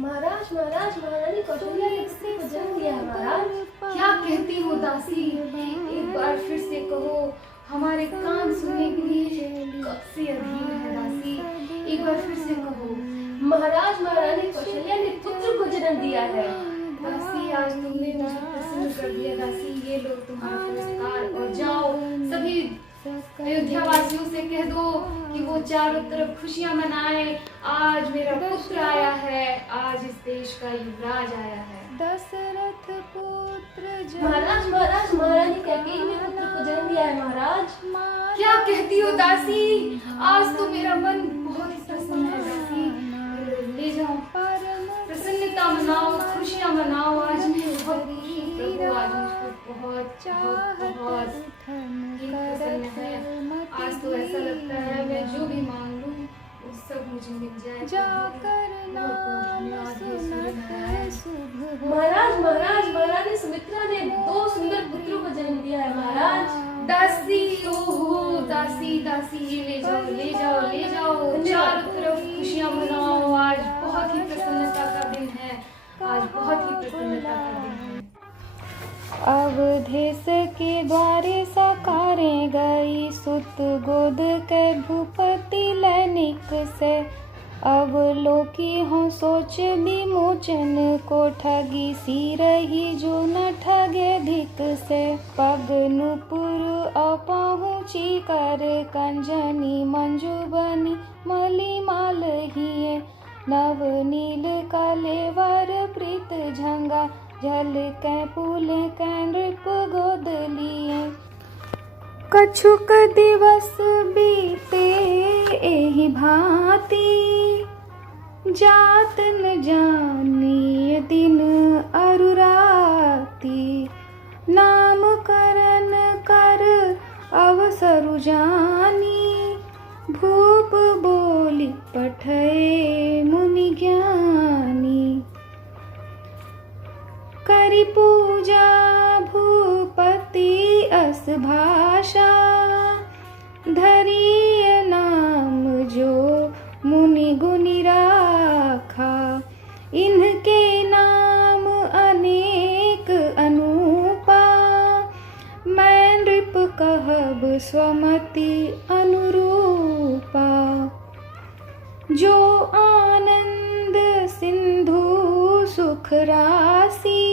महाराज महाराज महारानी कौशल्या ने किसी को जन्म दिया है महाराज। क्या कहती हो दासी? एक बार फिर से कहो, हमारे कान सुनने के लिए कब से अधीर है दासी। एक बार फिर से कहो। महाराज महारानी कौशल्या ने पुत्र को जन्म दिया है। दासी आज तुमने मुझे प्रसन्न कर दिया दासी। ये लो तुम्हारा पुरस्कार और जाओ सभी अयोध्या वासियों से कह दो कि वो चारों तरफ खुशियां मनाए। आज मेरा पुत्र आया है, आज इस देश का युवराज आया है। दशरथ पुत्र महाराज महाराज महारानी कैकेयी ने पुत्र को जन्म दिया है महाराज। क्या कहती हो दासी? आज तो मेरा मन बहुत ही प्रसन्न है दासी। ले जाओ, प्रसन्नता मनाओ, खुशियां मनाओ। आज मैं बहुत खुशी प्रभु, आज मुझको बहुत बहुत बहुत ही प्रसन्न है। आज तो ऐसा लगता है मैं जो भी मांग लूं वो सब मुझे मिल जाए। महाराज महाराज महारानी सुमित्रा ने 2 सुंदर पुत्रों को जन्म दिया है महाराज। दासी, ओहो दासी दासी, ये ले जाओ ले जाओ ले जाओ, चारों तरफ खुशियां मनाओ। आज बहुत ही प्रसन्नता का दिन है, आज बहुत ही प्रसन्नता का दिन है। अवधेश के द्वारे साकारे गई, सुत गोद के भूपति लैनिक से। अब लोकी हो सोच विमोचन को, ठगी सी रही जो न ठगे धिक से। पग नुपुर अपहुँची कर कंजनी, मंजू बनी मलिमाल हिये। नव नील कलेवर प्रीत झंगा, झल कै पुल कै नृप गोद लिए। कछुक दिवस बीते एहि भांति, जात न जानी दिन अरुराती। नाम करन कर अवसरु जानी, भूप बोली पठय मुनि ज्ञानी। करि पूजा भूपति अस भाषा, धरिय नाम जो मुनि गुनि राखा। इनके नाम अनेक अनूपा, मैं नृप कहब स्वमति अनुरूपा। जो आनंद सिंधु सुख राशि,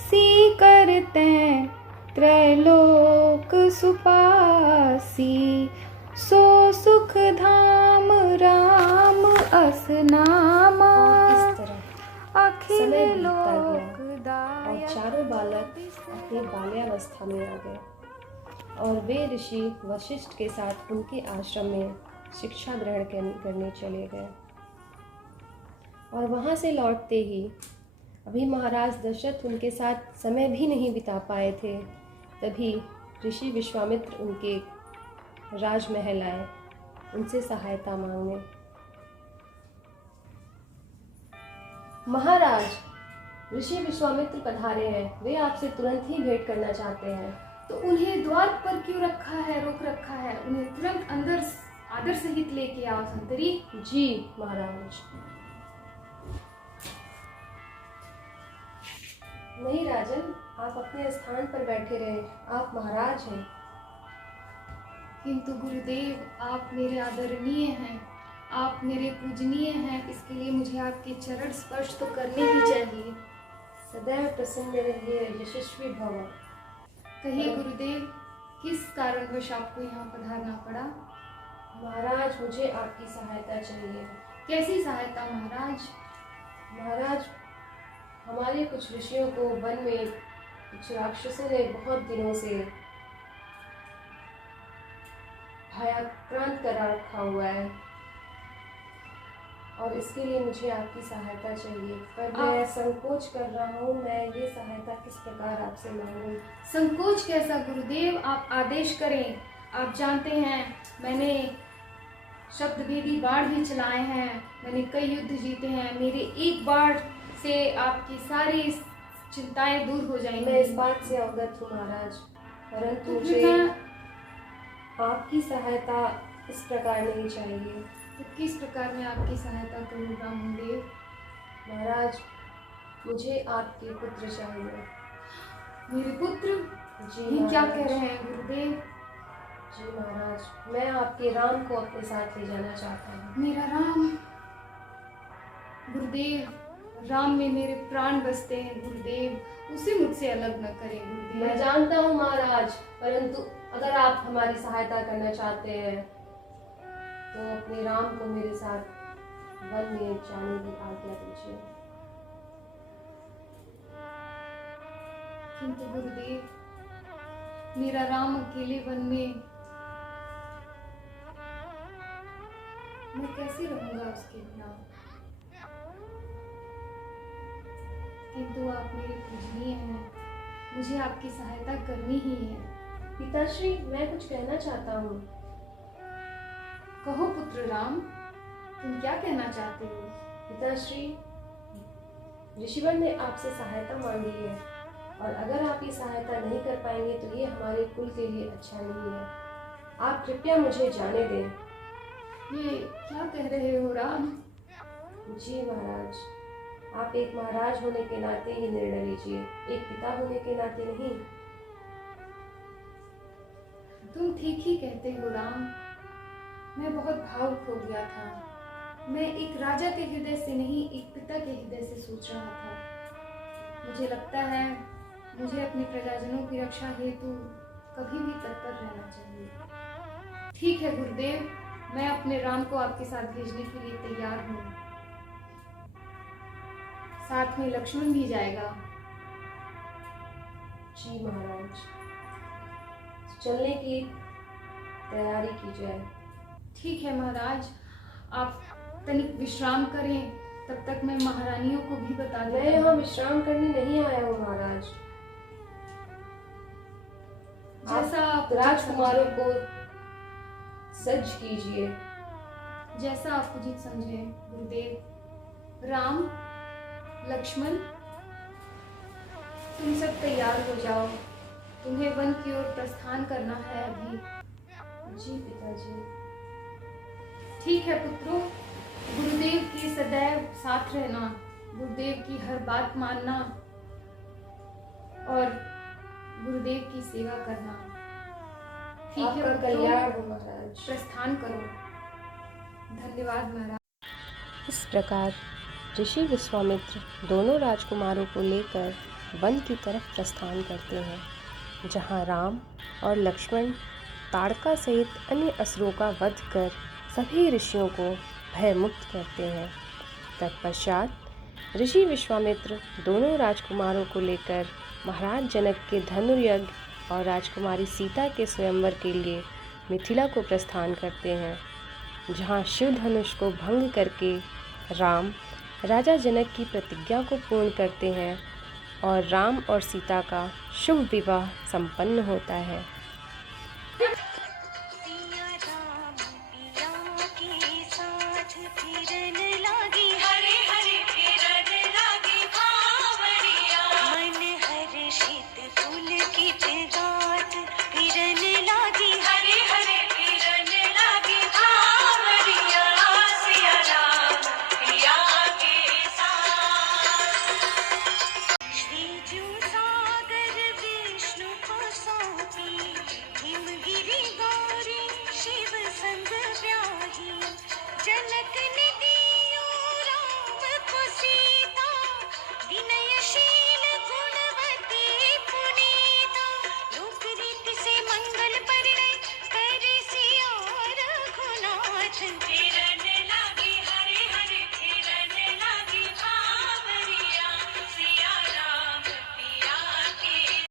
सी करते त्रैलोक सुपासी। सो सुख धाम राम अस नामा, इस तरह अखिल समय बीतता लोक गया और दायक। चारों बालक अपनी बाल्यावस्था में आ गए और वे ऋषि वशिष्ठ के साथ उनके आश्रम में शिक्षा ग्रहण करने चले गए। और वहाँ से लौटते ही अभी महाराज दशरथ उनके साथ समय भी नहीं बिता पाए थे, तभी ऋषि विश्वामित्र उनके राजमहल आए उनसे सहायता मांगने। महाराज, ऋषि विश्वामित्र पधारे हैं, वे आपसे तुरंत ही भेंट करना चाहते हैं। तो उन्हें द्वार पर क्यों रखा है, रोक रखा है? उन्हें तुरंत अंदर आदर सहित लेके आओ संतरी। जी महाराज। नहीं राजन, आप अपने स्थान पर बैठे रहे, आप महाराज हैं। किंतु गुरुदेव, आप मेरे आदरणीय हैं, आप मेरे पूजनीय हैं, इसके लिए मुझे आपके चरण स्पर्श तो करने ही चाहिए। सदैव प्रसन्न रहिए, यशस्वी भव। कहिए गुरुदेव, किस कारणवश आपको यहाँ पधारना पड़ा? महाराज, मुझे आपकी सहायता चाहिए। कैसी सहायता महाराज? महाराज, हमारे कुछ ऋषियों को वन में कुछ राक्षसों ने बहुत दिनों से भयाक्रांत करा रखा हुआ है और इसके लिए मुझे आपकी सहायता चाहिए। पर मैं संकोच कर रहा हूँ, मैं ये सहायता किस प्रकार आपसे मांगूं? संकोच कैसा गुरुदेव, आप आदेश करें। आप जानते हैं मैंने शब्दभेदी बाढ़ भी चलाए हैं, मैंने कई युद्ध जीते हैं। मेरे एक बाढ़ से आपकी सारी चिंताएं दूर हो जाएंगी। मैं इस बात से अवगत हूँ महाराज, परंतु मुझे आपकी सहायता इस प्रकार नहीं चाहिए। तो किस प्रकार मैं आपकी सहायता करूँ ब्राह्मणदेव? महाराज, मुझे आपके पुत्र चाहिए। मेरे पुत्र? जी ये क्या महाराज। कह रहे हैं गुरुदेव? जी महाराज, मैं आपके राम को अपने साथ ले जाना चाहता हूँ। मेरा राम? गुरुदेव, राम में मेरे प्राण बसते हैं गुरुदेव, उसे मुझसे अलग न करें मैं गुरुदेव। जानता हूँ महाराज, परंतु अगर आप हमारी सहायता करना चाहते हैं तो अपने राम को मेरे साथ वन में जाने की आज्ञा दीजिए। किंतु गुरुदेव, मेरा राम अकेले वन में, मैं कैसे रहूंगा उसके बिना? किंतु आप मेरे पूजनीय हैं, मुझे आपकी सहायता करनी ही है। पिताश्री, मैं कुछ कहना चाहता हूँ। कहो पुत्र राम, तुम क्या कहना चाहते हो? पिताश्री, ऋषिवर ने आपसे सहायता मांगी है और अगर आप ये सहायता नहीं कर पाएंगे तो ये हमारे कुल के लिए अच्छा नहीं है। आप कृपया मुझे जाने दें। ये क्या कह रहे हो राम? जी महाराज, आप एक महाराज होने के नाते ही निर्णय लीजिए, एक पिता होने के नाते नहीं। तुम ठीक ही कहते हो राम, मैं बहुत भावुक हो गया था। मैं एक राजा के हृदय से नहीं, एक पिता के हृदय से सोच रहा था। मुझे लगता है मुझे अपने प्रजाजनों की रक्षा हेतु कभी भी तत्पर रहना चाहिए। ठीक है गुरुदेव, मैं अपने राम को आपके साथ भेजने के लिए तैयार हूँ। साथ में लक्ष्मण भी जाएगा। जी महाराज, चलने की तैयारी की जाए। ठीक है महाराज, आप तनिक विश्राम करें, तब तक मैं महारानियों को भी बता मैं दूँ। यहाँ विश्राम करने नहीं आया हूँ महाराज। जैसा आप राजकुमारों को सज्ज कीजिए। जैसा आप उचित समझे गुरुदेव। राम, लक्ष्मण, तुम सब तैयार हो जाओ, तुम्हें वन की ओर प्रस्थान करना है अभी। जी पिताजी। ठीक है पुत्रों, गुरुदेव की सदैव साथ रहना, गुरुदेव की हर बात मानना और गुरुदेव की सेवा करना। ठीक है आपका पुत्रों, कल्याण हो महाराज। प्रस्थान करो। धन्यवाद महाराज। इस प्रकार ऋषि विश्वामित्र दोनों राजकुमारों को लेकर वन की तरफ प्रस्थान करते हैं, जहां राम और लक्ष्मण ताड़का सहित अन्य असुरों का वध कर सभी ऋषियों को भयमुक्त करते हैं। तत्पश्चात ऋषि विश्वामित्र दोनों राजकुमारों को लेकर महाराज जनक के धनुर्यज्ञ और राजकुमारी सीता के स्वयंवर के लिए मिथिला को प्रस्थान करते हैं, जहां शिव धनुष को भंग करके राम राजा जनक की प्रतिज्ञा को पूर्ण करते हैं और राम और सीता का शुभ विवाह संपन्न होता है।